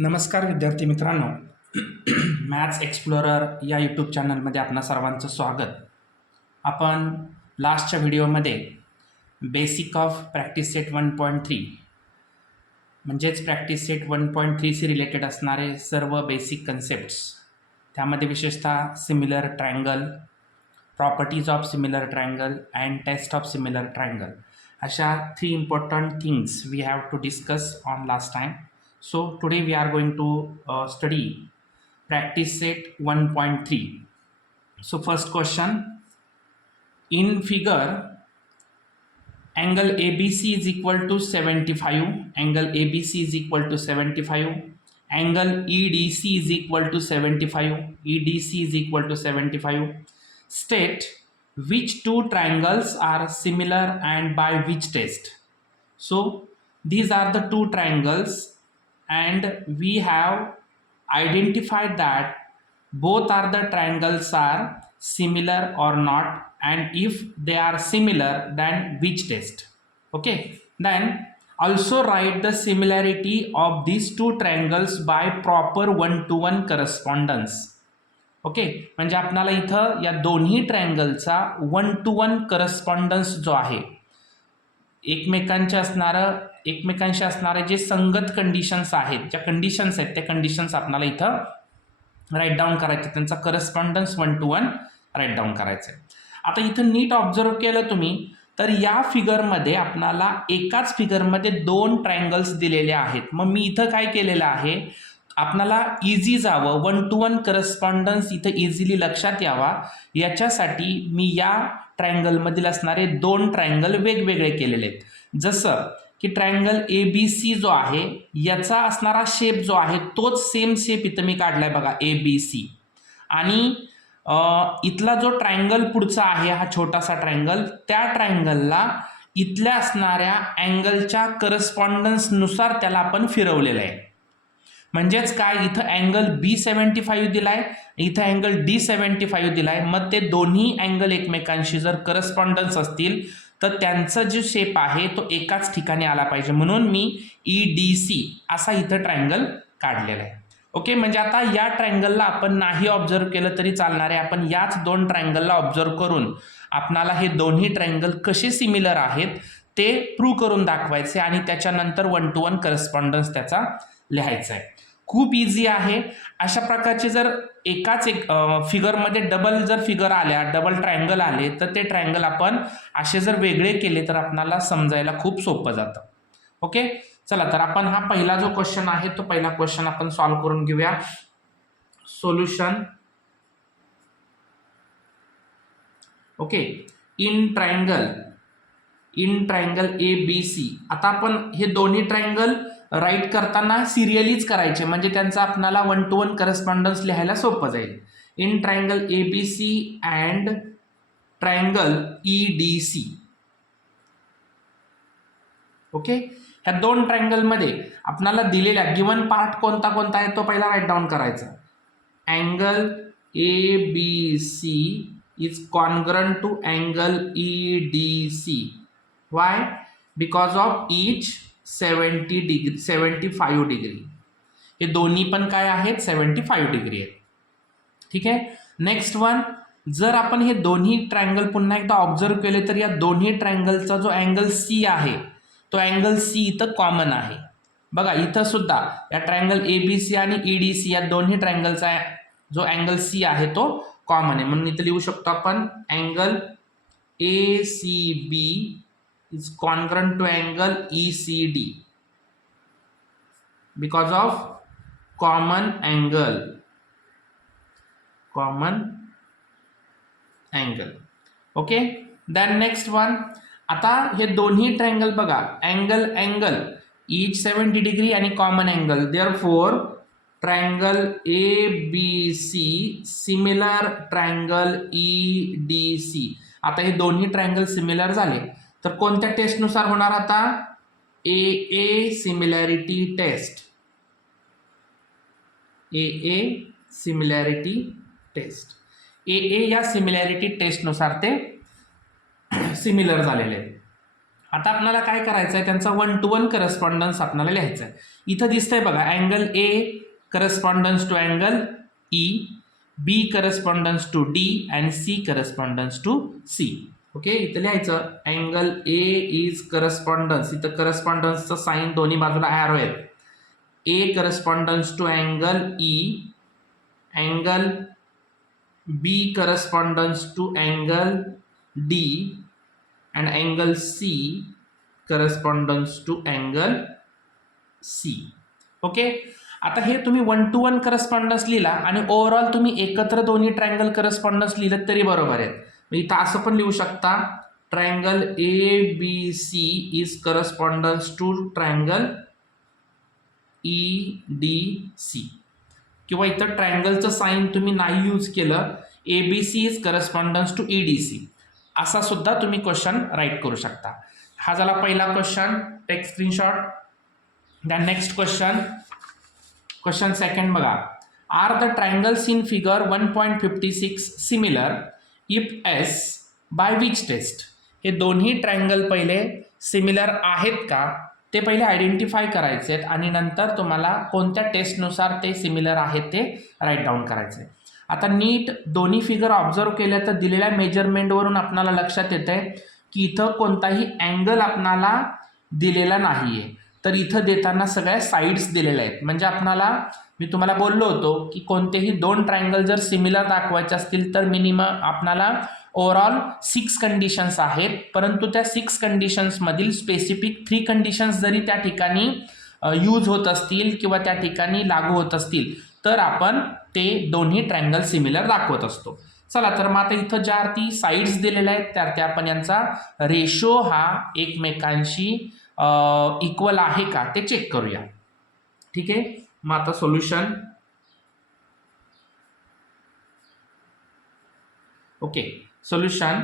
नमस्कार विद्यार्थी मित्रांनो. मॅथ्स एक्सप्लोरर या यूट्यूब चॅनलमध्ये आपणा सर्वांचं स्वागत. आपण लास्टच्या व्हिडिओमध्ये बेसिक ऑफ प्रॅक्टिस सेट 1.3 म्हणजेच प्रॅक्टिस सेट 1.3शी रिलेटेड असणारे सर्व बेसिक कन्सेप्ट्स, त्यामध्ये विशेषतः similar triangle, properties of similar triangle and test of similar triangle, अशा 3 important things we have to discuss on last time. So today we are going to study practice set 1.3. So first question, in figure angle ABC is equal to 75, angle ABC is equal to 75, angle EDC is equal to 75, EDC is equal to 75. State which two triangles are similar and by which test. So these are the two triangles and we have identified that both are the triangles are similar or not, and if they are similar then which test. Okay, then also write the similarity of these two triangles by proper one-to-one correspondence. Okay, म्हणजे आपल्याला इथं या दोन्ही ट्रायंगलचा 1-to-1 correspondence जो आहे, एकमेकांशी असणारे जे संगत कंडिशन्स आहेत, ज्या कंडिशन्स आहेत त्या कंडिशन्स आपल्याला इथं राईट डाऊन करायचे, त्यांचा करस्पॉन्डन्स 1-to-1 राईट डाऊन करायचं आहे. आता इथं नीट ऑब्झर्व केलं तुम्ही तर या फिगरमध्ये आपल्याला एकाच फिगरमध्ये 2 ट्रायंगल्स दिलेले आहेत. मग मी इथं काय केलेलं आहे, आपल्याला इझी जावं, 1-to-1 करस्पॉन्डन्स इथं इझिली लक्षात यावा याच्यासाठी मी या ट्रायंगलमधील असणारे 2 ट्रायंगल वेगवेगळे केलेले आहेत. जसं की ट्रायंगल ABC जो आहे याचा असणारा शेप जो आहे तोच सेम शेप इथं मी काढलाय बघा, ABC. आणि इथला जो ट्रायंगल पुढचा आहे हा छोटासा ट्रायंगल, त्या ट्रायंगलला इथल्या असणाऱ्या अँगलच्या करस्पॉन्डन्सनुसार त्याला आपण फिरवलेलं आहे. म्हणजेच काय, इथं अँगल B75 दिलाय, इथं अँगल D75 दिलाय. मग ते दोन्ही अँगल एकमेकांशी जर करस्पॉन्डन्स असतील तर त्यांचा जो शेप आहे तो एकाच ठिकाणी आला पाहिजे, म्हणून मी EDC असा इथं ट्रायंगल काढलेला आहे. ओके, म्हणजे आता या ट्रायंगलला आपण नाही ऑब्झर्व केलं तरी चालणार आहे, आपण याच 2 ट्रायंगलला ऑब्झर्व करून आपणाला हे दोन्ही ट्रायंगल कसे सिमिलर आहेत ते प्रूव्ह करून दाखवायचे आणि त्याच्यानंतर 1-to-1 करस्पॉन्डन्स त्याचा लिहायचा आहे. खूप इझी आहे. अशा प्रकारचे जर एकाच फिगरमध्ये डबल जर फिगर आल्या, डबल ट्रायंगल आले तर ते ट्रायंगल आपण असे जर वेगळे केले तर आपल्याला समजायला खूप सोपं जातं. ओके, चला तर आपण हा पहिला जो क्वेश्चन आहे तो पहिला क्वेश्चन आपण सॉल्व्ह करून घेऊया. Solution. Okay, in triangle ABC. आता आपण हे दोन्ही ट्रायंगल राईट करताना सिरियलीच करायचे, म्हणजे त्यांचा आपल्याला 1-to-1 करस्पॉन्डन्स लिहायला सोपं जाईल. In triangle ABC and triangle EDC. Okay, ह्या 2 ट्रायंगलमध्ये आपल्याला दिलेला गिवन पार्ट कोणता कोणता आहे तो पहिला राईट डाऊन करायचा. Angle ABC is congruent to angle EDC. Why? Because of each 75 degree. हे दोन्ही पण काय आहेत, 75 डिग्री आहेत. ठीक आहे. नेक्स्ट वन, जर आपण हे दोन्ही ट्रायंगल पुन्हा एकदा ऑब्झर्व केले तर या दोन्ही ट्रायंगलचा जो अँगल C आहे तो अँगल C इथं कॉमन आहे. बघा इथं सुद्धा या ट्रायंगल ABC आणि EDC या दोन्ही ट्रायंगलचा जो अँगल C आहे तो कॉमन आहे, म्हणून इथं लिहू शकतो आपण angle ACB is congruent to angle ECD because of common angle. Okay, then next one. आता हे दोन्ही ट्रायंगल बघा, अँगल each 70 डिग्री आणि common angle, therefore triangle ABC similar triangle EDC. आता हे दोन्ही ट्रायंगल सिमिलर झाले तर कोणत्या टेस्टनुसार होणार, आता AA similarity test. AA similarity test. AA या सिमिलॅरिटी टेस्टनुसार ते सिमिलर झालेले आहेत. आता आपल्याला काय करायचं आहे, त्यांचा 1 to 1 करस्पॉन्डन्स आपल्याला लिहायचा आहे. इथं दिसतंय बघा, angle A correspondence to angle E, B correspondence to D and C correspondence to C. Okay, इथं लिहायचं अँगल ए इज करस्पॉन्डन्स, इथं करस्पॉन्डन्सचं साईन दोन्ही बाजूला ॲरो आहेत. A correspondence to angle E, angle B correspondence to angle D and angle C corresponds to angle C. Okay, आता हे तुम्ही 1 to 1 correspondence लिहिला आणि ओव्हरऑल तुम्ही एकत्र दोन्ही ट्रायंगल करस्पॉन्डन्स लिहिलं तरी बरोबर आहे. इथं असं पण लिहू शकता, triangle A B C is correspondence to triangle E D C, किंवा इथं ट्रायंगलचं साईन तुम्ही नाही यूज केलं, A B C is correspondence to E D C, असा सुद्धा तुम्ही क्वेश्चन राईट करू शकता. हा झाला पहिला question, take screenshot. Then next question second बघा. Are the triangles in figure 1.56 similar if yes by which test? हे दोन्ही ट्रायंगल पहिले सिमिलर आहेत का ते पहिले आयडेंटिफाय करायचे आहेत आणि नंतर तुम्हाला कोणत्या टेस्टनुसार ते सिमिलर आहेत ते राईट डाऊन करायचे. आता नीट दोन्ही फिगर ऑब्झर्व केल्या तर दिलेल्या मेजरमेंटवरून आपल्याला लक्षात येत आहे की इथं कोणताही अँगल आपणाला दिलेला नाही आहे, तर इथं देताना सगळ्या साईड्स दिलेल्या आहेत. म्हणजे आपणाला मी तुम्हाला बोललो होतो की कोणतेही दोन ट्रायंगल जर सिमिलर दाखवायचे असतील तर मिनिमम आपणाला ओव्हरऑल 6 कंडिशन्स आहेत, परंतु त्या 6 कंडिशन्समधील स्पेसिफिक 3 कंडिशन्स जरी त्या ठिकाणी यूज होत असतील किंवा त्या ठिकाणी लागू होत असतील तर आपण ते दोन्ही ट्रायंगल सिमिलर दाखवत असतो. चला तर मग आता इथं ज्या ती साईड्स दिलेल्या आहेत त्या आपण यांचा रेशो हा एकमेकांशी इक्वल आहे का ते चेक करूया. ठीक आहे, मग आता solution. Okay, solution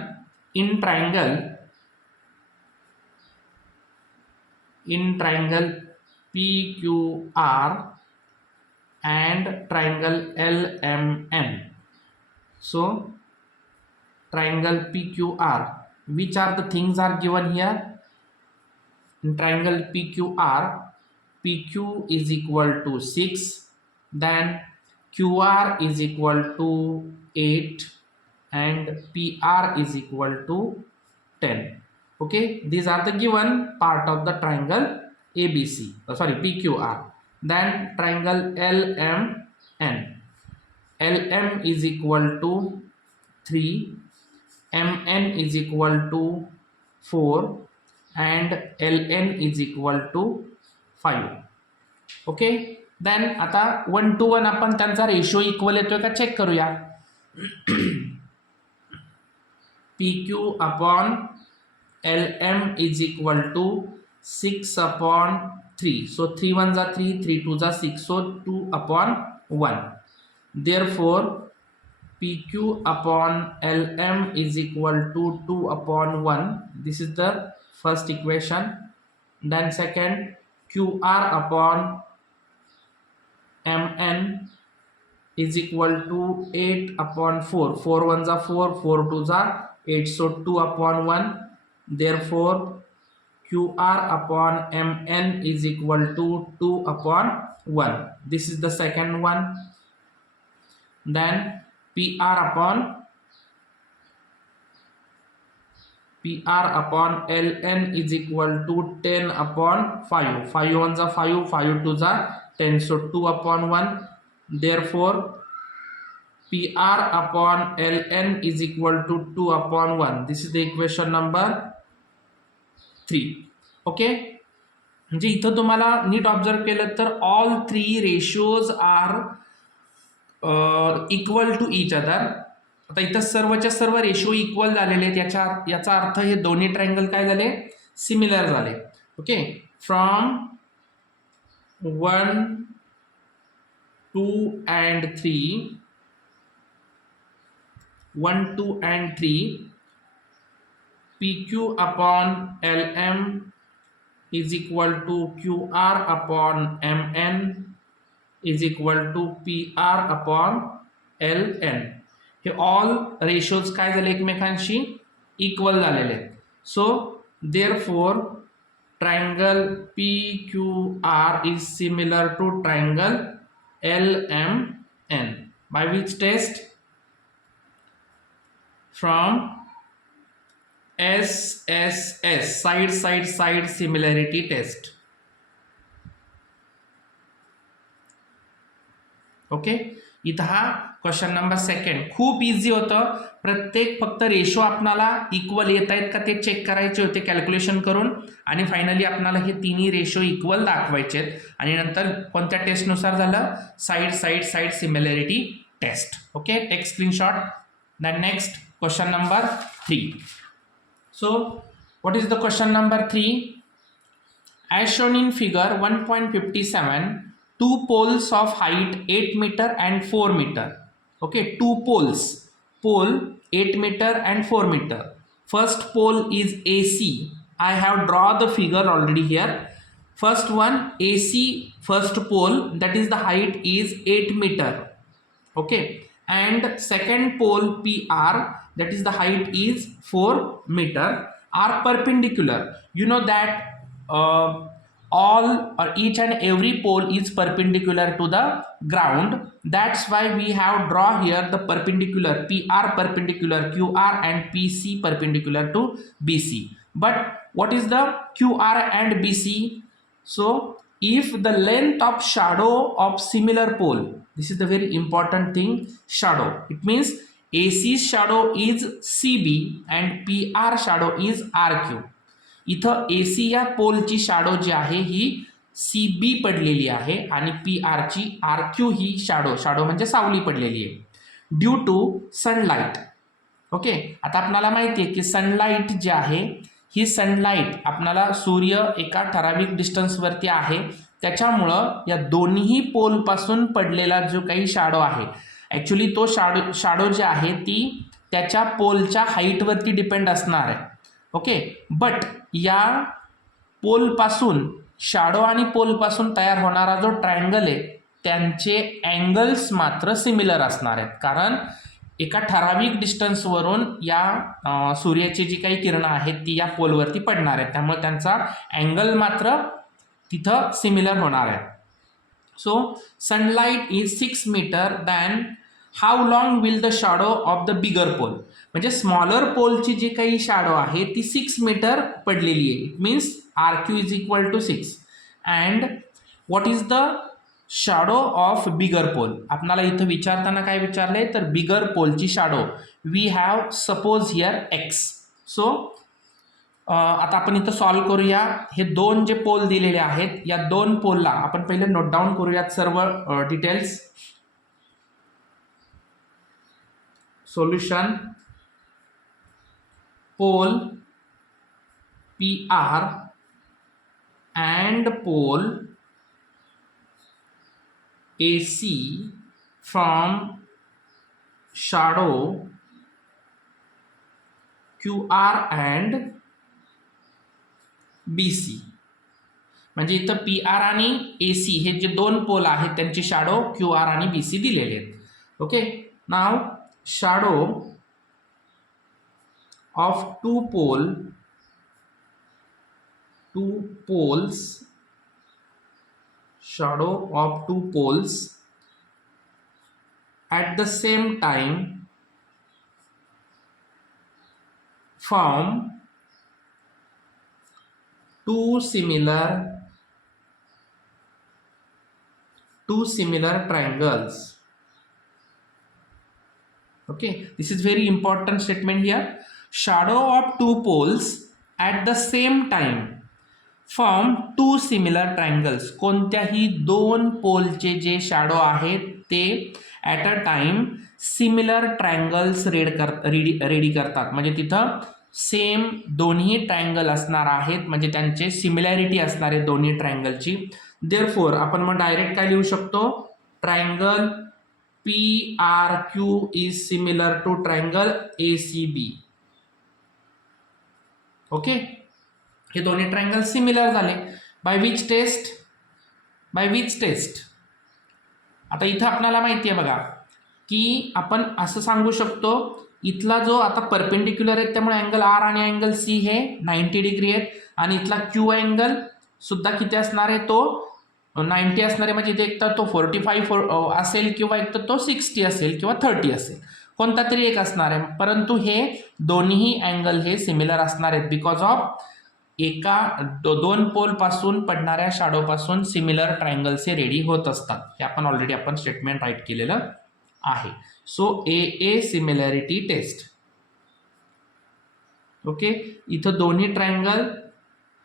in triangle PQR and triangle LMN. So triangle PQR, which are the things are given here? In triangle PQR, PQ is equal to 6, then QR is equal to 8 and PR is equal to 10. Okay, these are the given part of the triangle ABC, PQR. Then triangle LMN, LM is equal to 3, MN is equal to 4 and LN is equal to 5. Okay, then आता 1 to 1 आपण त्यांचा ratio equal येतोय का check करूया. PQ upon LM is equal to 6 upon 3. So 3 1s are 3, 3 2s are 6. So 2 upon 1. Therefore, PQ upon LM is equal to 2 upon 1. This is the first equation. Then second, QR upon MN is equal to 8 upon 4. 4 1s are 4, 4 2s are 8. So 2 upon 1. Therefore, QR upon MN is equal to 2 upon 1. This is the second one. Then PR upon LN is equal to 10 upon 5. 5 1s are 5, 5 2s are 10. So 2 upon 1. Therefore, PR upon LN is equal to 2 upon 1. This is the equation number 3. Okay, म्हणजे इथं तुम्हाला नीट observe केलं तर all 3 ratios are equal to each other. आता इथं सर्वच्या सर्व रेशो इक्वल झालेले आहेत, याचा अर्थ हे दोन्ही ट्रायंगल काय झाले, सिमिलर झाले. Okay, from 1 2 and 3, 1 2 and 3, PQ upon LM is equal to QR upon MN is equal to PR upon LN. हे ऑल रेशोज काय झाले एकमेकांशी इक्वल झालेले आहेत. So therefore triangle PQR is similar to triangle LMN. By which test? From SSS, side similarity test. Okay, इथं हा question number second खूप easy होतं. प्रत्येक फक्त रेशो आपल्याला इक्वल येत आहेत का ते चेक करायचे होते कॅल्क्युलेशन करून, आणि फायनली आपल्याला हे तिन्ही रेशो इक्वल दाखवायचे आहेत. आणि नंतर कोणत्या टेस्टनुसार झालं? Side similarity test. Okay, take screenshot. Then next question number 3. So what is the question number 3? As shown in figure 1.57, two poles of height 8 meter and 4 meter. Okay, two poles, pole 8 meter and 4 meter. First pole is AC. I have drawn the figure already here. First one AC, first pole, that is the height is 8 meter. Okay, and second pole PR, that is the height is 4 meter, are perpendicular. You know that all or each and every pole is perpendicular to the ground. That's why we have draw here the perpendicular PR perpendicular QR and PC perpendicular to BC. But what is the QR and BC? So if the length of shadow of similar pole, this is the very important thing, shadow, it means AC shadow is CB and PR shadow is RQ. इथं AC या पोलची shadow जी आहे ही CB पडलेली आहे आणि PR ची RQ ही shadow म्हणजे सावली पडलेली आहे ड्यू टू सनलाईट. ओके, आता आपल्याला माहिती आहे की सनलाईट जी आहे ही सनलाईट आपल्याला सूर्य एका ठराविक डिस्टन्सवरती आहे, त्याच्यामुळं या दोन्ही पोलपासून पडलेला जो काही शॅडो आहे, ॲक्च्युली तो शॅडो जे आहे ती त्याच्या पोलच्या हाईटवरती डिपेंड असणार आहे. ओके, बट या पोलपासून शॅडो आणि पोलपासून तयार होणारा जो ट्रायंगल आहे त्यांचे अँगल्स मात्र सिमिलर असणार आहेत, कारण एका ठराविक डिस्टन्सवरून या सूर्याची जी काही किरणं आहेत ती या पोलवरती पडणार आहेत, त्यामुळे त्यांचा अँगल मात्र तिथं सिमिलर होणार आहे. So sunlight is 6 metre than how long will the shadow of the bigger pole. म्हणजे स्मॉलर पोलची जी काही शॅडो आहे ती 6 मीटर पडलेली आहे. It means RQ is equal to 6. And what is the shadow of bigger pole? आपल्याला इथं विचारताना काय विचारले तर बिगर पोलची shadow we have suppose here X. So आता आपण इथं सॉल्व करूया. हे दोन जे पोल दिलेले आहेत या दोन पोलला आपण पहिले नोट डाऊन करूयात सर्व details. Solution pole PR and pole AC from shadow QR and BC. म्हणजे इथं PR आणि AC हे जे दोन पोल आहेत त्यांची शॅडो QR आणि BC दिलेले आहेत. Okay, now shadow of two poles, shadow of two poles at the same time form two similar triangles. Okay, this is very important statement here. Shadow of two poles at the same time form two similar triangles. कोणत्याही दोन पोलचे जे shadow आहेत ते at a time similar triangles ready करतात. म्हणजे तिथं same दोन्ही triangle असणार आहेत, म्हणजे त्यांचे सिमिलॅरिटी असणार आहे दोन्ही ट्रायंगलची. देअरफॉर आपण मग डायरेक्ट काय लिहू शकतो? Triangle PRQ is similar to triangle ACB. Okay, हे दोन्ही ट्रायंगल सिमिलर झाले. By which test? आता इथं आपल्याला माहिती आहे बघा की आपण असं सांगू शकतो इथला जो आता परपेंडिक्युलर आहे त्यामुळे अँगल आर आणि अँगल सी हे 90 डिग्री आहेत आणि इथला क्यू अँगल सुद्धा किती असणार आहे, तो 90 असणार आहे. म्हणजे इथे एक तर तो 45 असेल किंवा एक तर तो 60 असेल किंवा 30 असेल, कोणता तरी एक असणार आहे. परंतु हे दोन्ही अँगल हे सिमिलर असणार आहेत बिकॉज ऑफ दोन पोल पासून पडणाऱ्या शॅडो पासून सिमिलर ट्रायंगल्स हे रेडी होत असतात. हे ऑलरेडी आपण स्टेटमेंट राईट केलेलं आहे. सो ए सिमिलॅरिटी टेस्ट. ओके, इथं दोन्ही ट्रायंगल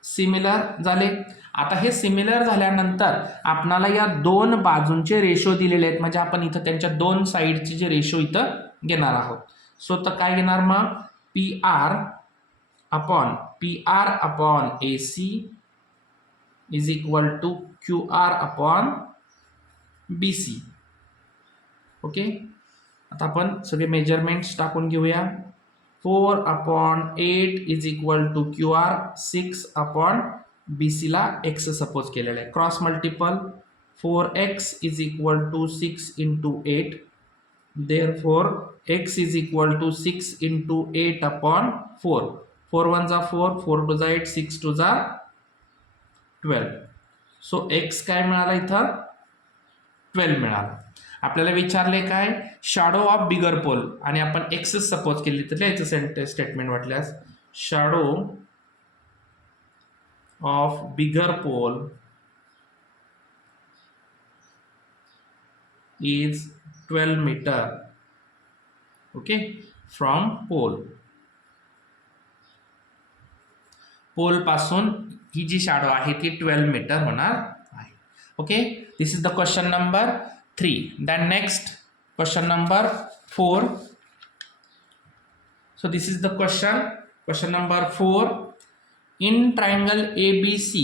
सिमिलर झाले. आता हे सिमिलर झाल्यानंतर आपणाला या दोन बाजूंचे रेशो दिलेले आहेत, म्हणजे आपण इथं त्यांच्या दोन साईडचे जे रेशो इथं घेणार आहोत. सो तर काय घेणार मग, P R upon A C is equal to Q R upon B C. Okay, आता आपण सगळे मेजरमेंट्स टाकून घेऊया. 4/8 is equal to Q R, 6 B C ला एक्स सपोज केलेला आहे. Cross multiple 4x is equal to 6 into 8. Therefore x is equal to 6 into 8 upon 4. 4 1 जा 4, 4 2 जा 8, 6 2 जा 12. सो x काय मिळाला इथं, 12 मिळाला. आपल्याला विचारले काय, शॅडो ऑफ बिगर पोल, आणि आपण एक्स सपोज केली तर लिहायचं स्टेटमेंट वाटल्यास, shadow of bigger pole is 12 metre. Okay, from pole पासून ही जी शॅडो आहे ती 12 मीटर होणार आहे. Okay, this is the question number 3. Then next question number 4. So this is the question number 4. In triangle ABC,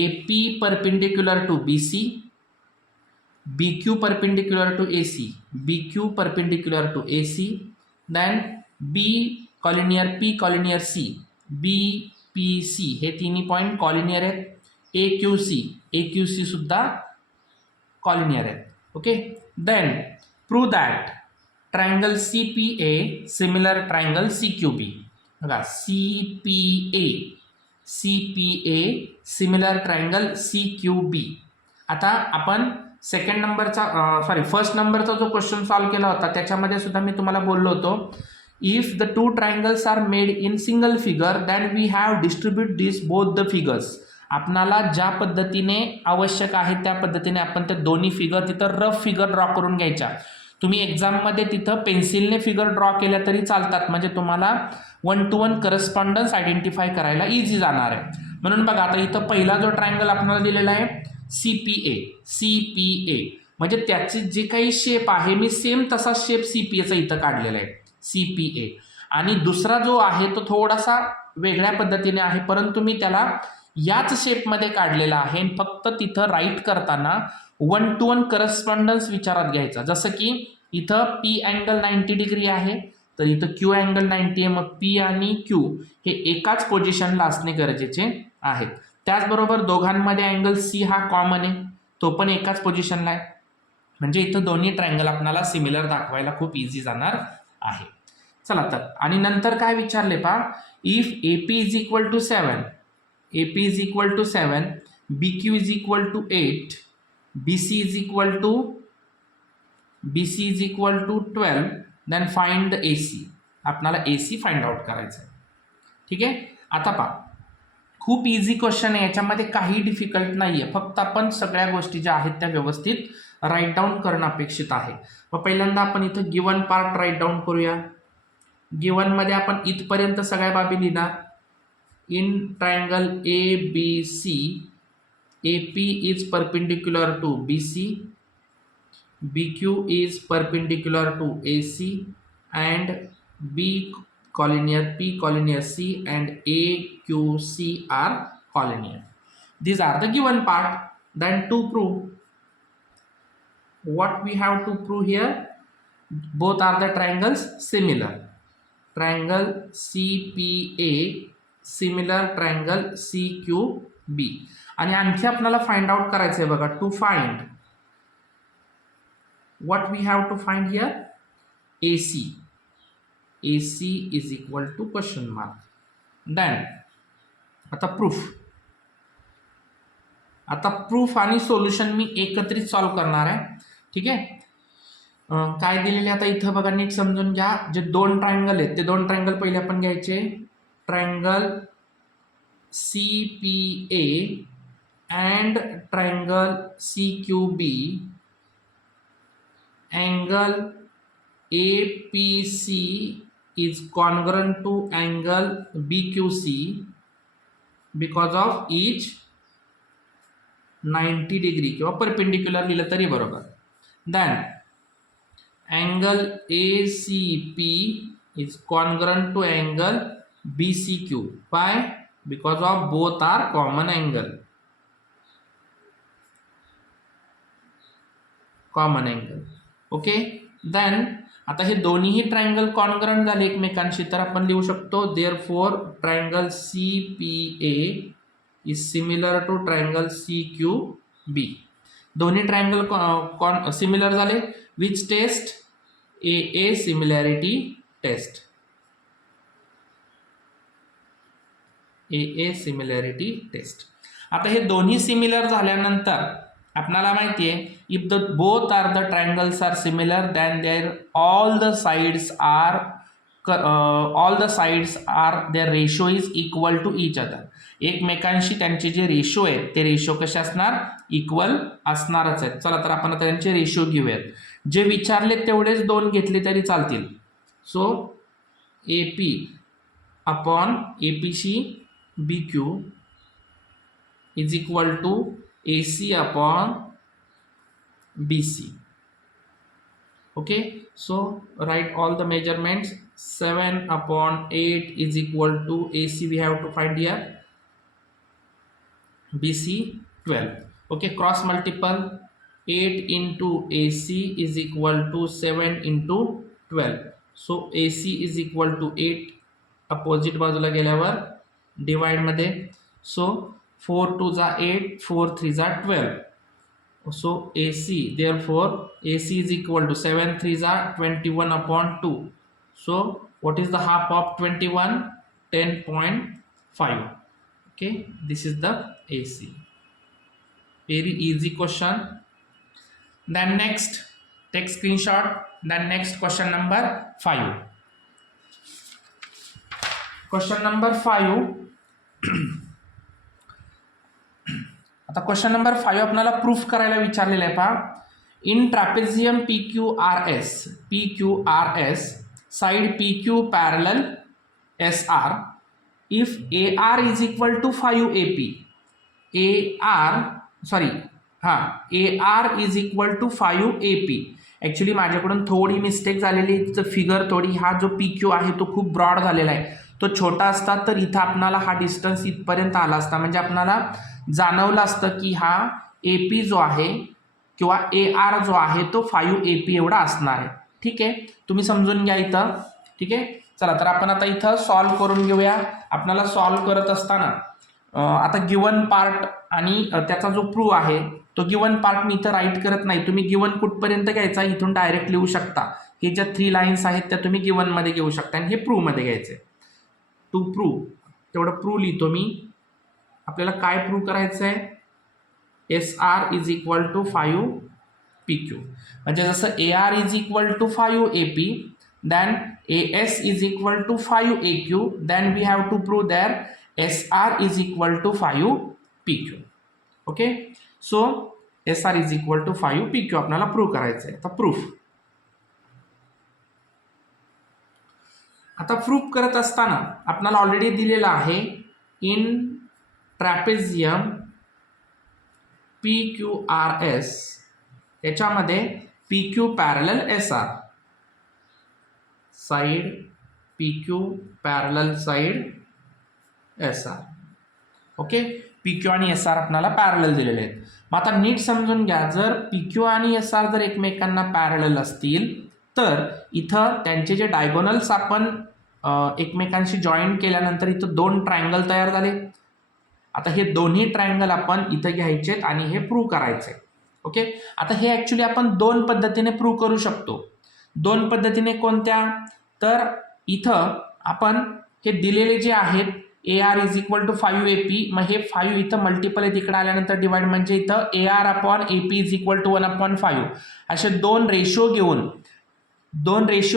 AP perpendicular to BC, BQ perpendicular to AC, BQ perpendicular to AC, then B collinear P collinear C, BPC हे तिन्ही point collinear आहेत. AQC सुद्धा collinear आहेत. Okay, then prove that triangle CPA similar triangle CQB. बघा, CPA similar triangle CQB. आता आपण first नंबरचा जो क्वेश्चन सॉल्व्ह केला होता त्याच्यामध्ये सुद्धा मी तुम्हाला बोललो होतो, if the two triangles are made in single figure than we have distribute this both the figures. आपणाला ज्या पद्धतीने आवश्यक आहे त्या पद्धतीने आपण त्या दोन्ही फिगर तिथं रफ फिगर ड्रॉ करून घ्यायच्या. तुम्ही एक्झाममध्ये तिथं पेन्सिलने फिगर ड्रॉ केल्या तरी चालतात, म्हणजे तुम्हाला 1 to 1 करस्पॉन्डन्स आयडेंटिफाय करायला इझी जाणार आहे. म्हणून बघा, आता इथं पहिला जो ट्रायंगल आपल्याला दिलेला आहे CPA, म्हणजे त्याची जे काही शेप आहे मी सेम तसा शेप CPAचा इथं काढलेला आहे CPA. आणि दुसरा जो आहे तो थोडासा वेगळ्या पद्धतीने आहे, परंतु मी त्याला याच शेपमध्ये काढलेला आहे. फक्त तिथं राईट करताना 1 to 1 करस्पॉन्डन्स विचारात घ्यायचा. जसं की इथं P अँगल 90 डिग्री आहे तर इथं Q अँगल 90 आहे, मग P आणि Q हे एकाच पोझिशनला असणे गरजेचे आहेत. त्याचबरोबर दोघांमध्ये अँगल C हा कॉमन आहे, तो पण एकाच पोझिशनला आहे. म्हणजे इथं दोन्ही ट्रायंगल आपल्याला सिमिलर दाखवायला खूप इझी जाणार आहे. चला तर, आणि नंतर काय विचारले पहा, if AP is equal to 7, BQ is equal to 8, BC is equal to 12, then find the AC. आपल्याला AC फाइंड आउट करायचं आहे. ठीक आहे, आता पहा, खूप इझी क्वेश्चन आहे, याच्यामध्ये काही डिफिकल्ट नाही आहे. फक्त आपण सगळ्या गोष्टी ज्या आहेत त्या व्यवस्थित राईट डाऊन करणं अपेक्षित आहे. मग पहिल्यांदा आपण इथं गिवन पार्ट राईट डाऊन करूया. गिवनमध्ये आपण इथपर्यंत सगळ्या बाबी लिहिणार. In triangle ABC, AP is perpendicular to BC, BQ is perpendicular to AC, and B collinear P collinear C and AQC are collinear. These are the given part. Then to prove, what we have to prove here, both are the triangles similar. Triangle CPA similar triangle CQB. आणि आणखी आपल्याला find out करायचं आहे बघा, to find, what we have to find here, AC is equal to question mark. Then आता proof आणि solution मी एकत्रित सॉल्व करणार आहे. ठीक आहे. काय दिलेले आता इथं बघा, नीट समजून घ्या. जे दोन ट्रायंगल आहेत ते दोन ट्रायंगल पहिले आपण घ्यायचे. Triangle CPA and triangle CQB, angle APC is congruent to angle BQC because of each 90 degree किंवा परपेंडिक्युलर लिहिलं तरी बरोबर. Then angle ACP is congruent to angle BCQ. Why? Because of both are common angle. Okay. Then आता हे दोन्हीही triangle congruent झाले एकमेकांशी, तर आपण लिहू शकतो therefore triangle CPA is similar to triangle CQB. दोन्ही ट्रायंगल सिमिलर झाले. Which test? AA similarity test. AA similarity test. आता हे दोन्ही सिमिलर झाल्यानंतर आपल्याला माहिती आहे, if the both are the triangles are similar then their all the sides are their ratio is equal to each other. एकमेकांशी त्यांचे जे रेशो आहेत ते रेशो कसे असणार? इक्वल असणारच आहेत. चला तर आपण त्यांचे रेशो घेऊयात. जे विचारले तेवढेच दोन घेतले तरी चालतील. So AP upon APC BQ is equal to AC upon BC. Okay, so write all the measurements. 7 upon 8 is equal to AC we have to find here, BC 12. Okay, cross multiple. 8 into AC is equal to 7 into 12. So AC is equal to 8. Opposite बाजूला गेल्यावर divide मध्ये. So 4 2 जा 8, 4 3 जा 12. So AC, therefore AC is equal to 7 3 जा 21 upon 2. So what is the half of 21? 10.5. Okay, this is the AC. Very easy question. Then next, take screenshot. Then next, question number 5. Question number 5. आता question number 5 आपल्याला proof करायला विचारलेलं आहे. पहा, in trapezium PQRS side PQ parallel SR if AR is equal to 5AP, AR is equal to 5AP. Actually माझ्याकडून थोडी mistake झालेली, figure थोडी, हा जो PQ आहे तो खूप ब्रॉड झालेला आहे. तो छोटा असता तर इथं आपणाला हा डिस्टन्स इथपर्यंत आला असता, म्हणजे आपणाला जाणवलं असतं की हा AP जो आहे किंवा AR जो आहे तो 5AP एवढा असणार आहे. ठीक आहे, तुम्ही समजून घ्या इथं. ठीक आहे, चला तर आपण आता इथं सॉल्व करून घेऊया. आपल्याला सॉल्व करत असताना आता गिवन पार्ट आणि त्याचा जो प्रूफ आहे तो गिवन पार्ट मी इथं राईट करत नाही. तुम्ही गिवन कुठपर्यंत घ्यायचा इथून डायरेक्ट लिहू शकता. हे ज्या 3 लाईन्स आहेत त्या तुम्ही गिवनमध्ये घेऊ शकता आणि हे प्रूफमध्ये घ्यायचे. टू प्रूफ तेवढं प्रूफ लिहितो मी. आपल्याला काय प्रूव्ह करायचं आहे? SR is equal to 5PQ. म्हणजे जसं AR is equal to 5AP, then AS is equal to 5AQ, then we have to prove that SR is equal to 5PQ. Okay, so SR is equal to 5PQ आपल्याला prove करायचं आहे. आता proof करत असताना आपल्याला already दिलेलं आहे in trapezium PQRS, त्याच्यामध्ये PQ parallel SR, side PQ parallel side SR. Okay, PQ आणि SR आपल्याला पॅरलल दिलेले आहेत. मग आता नीट समजून घ्या, जर PQ आणि SR जर एकमेकांना पॅरलल असतील तर इथं त्यांचे जे डायगोनल्स आपण एकमेकांशी जॉईन केल्यानंतर इथं 2 ट्रायंगल तयार झाले. आता हे दोन्ही ट्रायंगल आपण इथं घ्यायचे आणि हे प्रूव्ह करायचे. ओके, आता हे ॲक्च्युली आपण 2 पद्धतीने प्रूव्ह करू शकतो. दोन पद्धतीने कोणत्या, तर इथं आपण हे दिलेले जे आहेत AR is equal to 5AP, मग हे 5 इथं मल्टिपल आहे, तिकडे आल्यानंतर डिवाइड म्हणजे इथं AR upon AP is equal to 1/5 असे दोन रेशो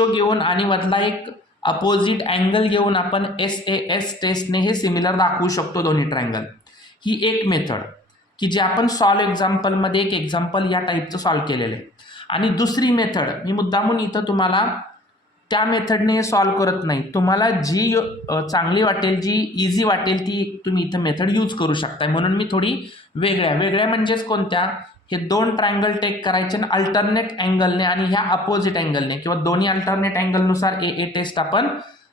घेऊन आणि मधला एक अपोजिट अँगल घेऊन आपण SAS टेस्टने हे सिमिलर दाखवू शकतो दोन्ही ट्रायंगल. ही एक मेथड की जे आपण सॉल्व एक्झाम्पलमध्ये एक एक्झाम्पल या टाईपचं सॉल्व केलेलं आहे. आणि दुसरी मेथड मी मुद्दामून इथं तुम्हाला त्या मेथडने हे सॉल्व करत नाही, तुम्हाला जी चांगली वाटेल, जी इझी वाटेल ती तुम्ही इथं मेथड यूज करू शकताय. म्हणून मी थोडी वेगळ्या म्हणजेच कोणत्या, हे दोन ट्रायंगल टेक करायचे आणि अल्टरनेट अँगलने आणि ह्या अपोजिट अँगलने किंवा दोन्ही अल्टरनेट अँगलनुसार AA टेस्ट आपण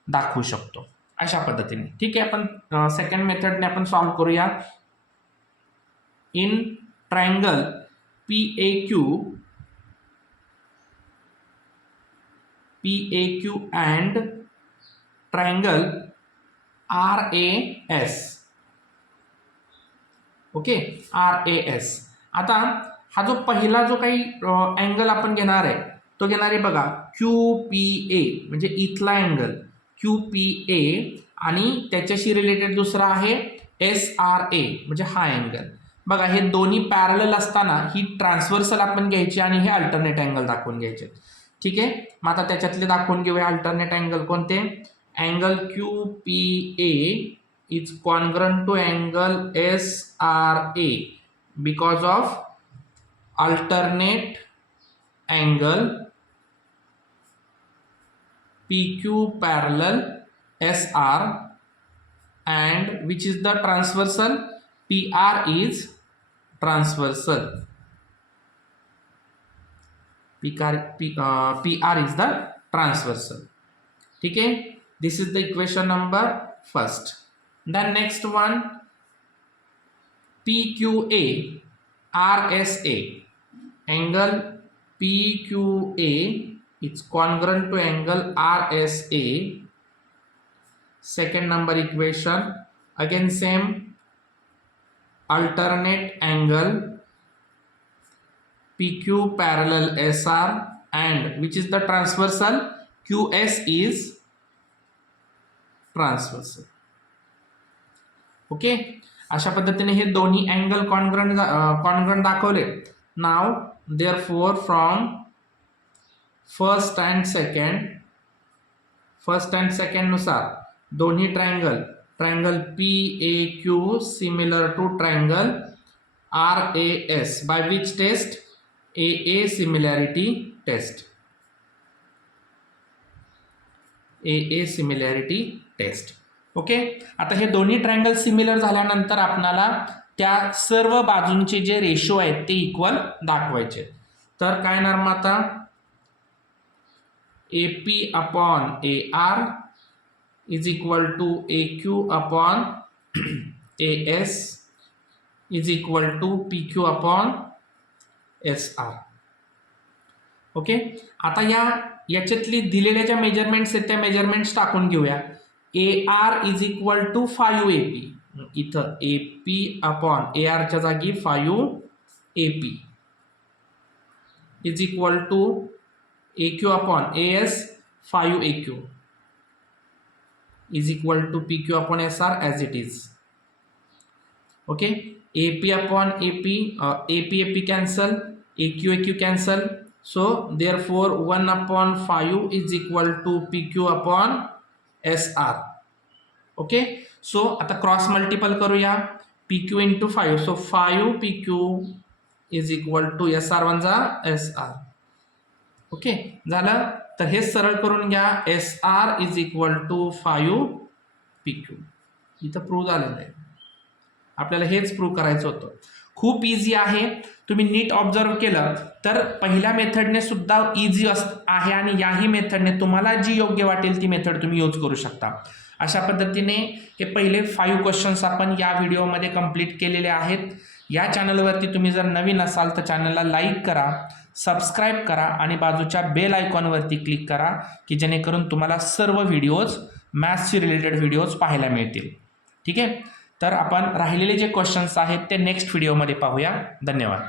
दाखवू शकतो अशा पद्धतीने. ठीक आहे, आपण सेकंड मेथडने आपण सॉल्व करूया. In triangle PAQ and triangle RAS. Okay, RAS. आता हा जो पहिला जो काही अँगल आपण घेणार आहे तो घेणार आहे बघा QPA, म्हणजे इथला अँगल QPA आणि त्याच्याशी रिलेटेड दुसरा आहे SRA, म्हणजे हा अँगल. बघा हे दोन्ही पॅरलल असताना ही ट्रान्सव्हर्सल आपण घ्यायची आणि हे अल्टरनेट अँगल दाखवून घ्यायचे. ठीक आहे, मग आता त्याच्यातले दाखवून घेऊया अल्टरनेट अँगल कोणते. Angle QPA is congruent to angle SRA because of alternate angle PQ parallel SR and which is the transversal, PR is transversal. PR is the transversal. ठीक है, this is the equation number first. Then next one, PQA RSA, angle PQA is congruent to angle RSA. Second number equation, again same, alternate angle PQ parallel SR and which is the transversal, QS is transversal. Okay, अशा पद्धतीने हे दोन्ही angle congruent दाखवले. नाव therefore from first and second नुसार दोन्ही triangle PAQ similar to triangle RAS by which test, AA similarity test. AA similarity test. Okay, आता हे दोन्ही ट्रायंगल सिमिलर झाल्यानंतर आपल्याला त्या सर्व बाजूंचे जे रेशो आहेत ते इक्वल दाखवायचे. तर काय येणार मग आता, AP upon AR is equal to AQ upon AS is equal to PQ upon SR. Okay, आता याच्यातली दिलेल्या ज्या मेजरमेंट्स आहेत त्या मेजरमेंट्स टाकून घेऊया. AR is equal to 5AP, इथं AP upon AR च्या जागी 5AP is equal to AQ upon AS 5AQ is equal to PQ upon SR as it is. Okay, AP upon AP, AP cancel, AQ cancel, so therefore 1 upon 5 is equal to PQ upon SR. Okay, so आता cross multiple करूया, PQ into 5, so 5 PQ is equal to SR 1 जा SR. Okay, झालं. तर हे सरळ करून घ्या, SR is equal to 5 PQ. इथं प्रूव्ह झालेलं आहे, आपल्याला हेच प्रूव्ह करायचं होतं. खूप इझी आहे, तुम्ही नीट ऑब्झर्व केलं तर पहिल्या मेथडने सुद्धा इझी आहे आणि याही मेथडने तुम्हाला जी योग्य वाटेल ती मेथड तुम्ही यूज करू शकता. अशा पद्धतीने हे पहिले 5 क्वेश्चन्स आपण या व्हिडिओमध्ये कंप्लीट केलेले आहेत. या चॅनलवरती तुम्ही जर नवीन असाल तर चॅनलला लाईक करा, सबस्क्राईब करा आणि बाजूच्या बेल आयकॉनवरती क्लिक करा की जेणेकरून तुम्हाला सर्व व्हिडिओज, मॅथ्सशी रिलेटेड व्हिडिओज पाहायला मिळतील. ठीक आहे, तर आपण राहिलेले जे क्वेश्चन्स आहेत ते नेक्स्ट व्हिडिओमध्ये पाहूया. धन्यवाद.